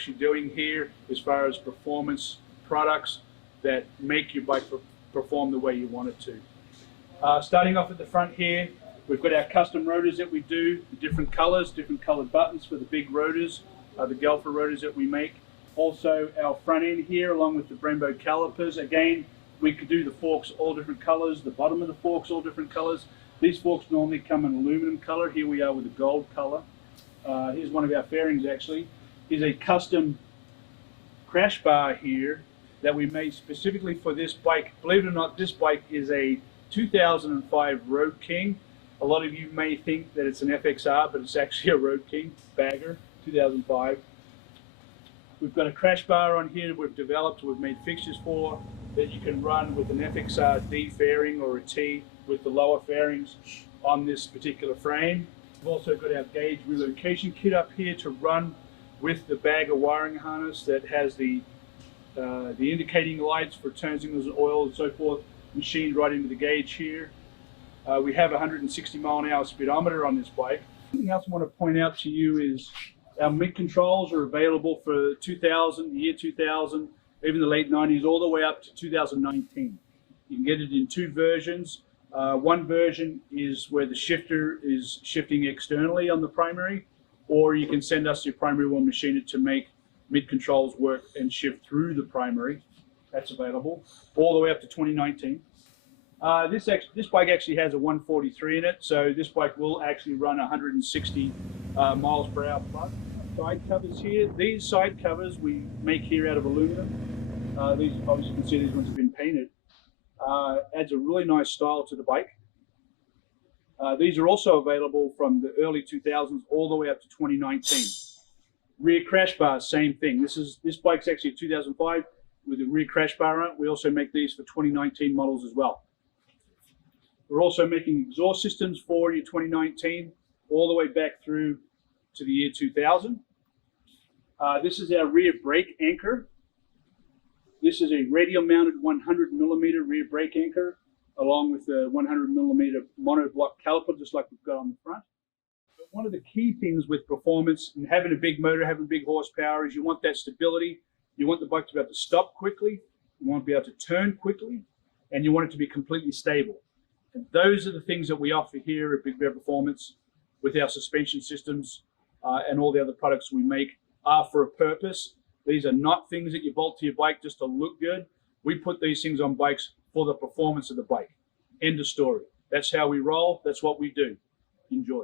actually doing here as far as performance products that make your bike perform the way you want it to. Starting off at the front here, we've got our custom rotors that we do, the different colors, different colored buttons for the big rotors, the Galfa rotors that we make. Also our front end here, along with the Brembo calipers. Again, we could do the forks all different colors, the bottom of the forks all different colors. These forks normally come in aluminum color. Here we are with a gold color. Here's one of our fairings actually. Here's a custom crash bar here that we made specifically for this bike. Believe it or not, this bike is a 2005 Road King. A lot of you may think that it's an FXR, but it's actually a Road King bagger, 2005. We've got a crash bar on here that we've developed, we've made fixtures for, that you can run with an FXR D fairing or a T with the lower fairings on this particular frame. We've also got our Guage relocation kit up here to run with the bagger wiring harness that has the indicating lights for turn signals and oil and so forth, machined right into the Guage here. We have a 160 mile/an-hour speedometer on this bike. Something else I want to point out to you is our mid controls are available for 2000, the year 2000, even the late 90s, all the way up to 2019. You can get it in two versions. One version is where the shifter is shifting externally on the primary, or you can send us your primary, we'll machine it to make mid controls work and shift through the primary. That's available all the way up to 2019. This bike actually has a 143 in it, so this bike will actually run 160 miles per hour plus. Side covers here. These side covers we make here out of aluminum. These, obviously you can see these ones have been painted. Adds a really nice style to the bike. These are also available from the early 2000s all the way up to 2019. Rear crash bar, same thing. This bike's actually a 2005 with a rear crash bar on it. We also make these for 2019 models as well. We're also making exhaust systems for your 2019 all the way back through to the year 2000. This is our rear brake anchor. This is a radial mounted 100mm rear brake anchor along with the 100mm monoblock caliper, just like we've got on the front. But one of the key things with performance and having a big motor, having big horsepower, is you want that stability. You want the bike to be able to stop quickly, you want to be able to turn quickly, and you want it to be completely stable. And those are the things that we offer here at Big Bear Performance with our suspension systems and all the other products we make are for a purpose. These are not things that you bolt to your bike just to look good. We put these things on bikes for the performance of the bike. End of story. That's how we roll. That's what we do. Enjoy.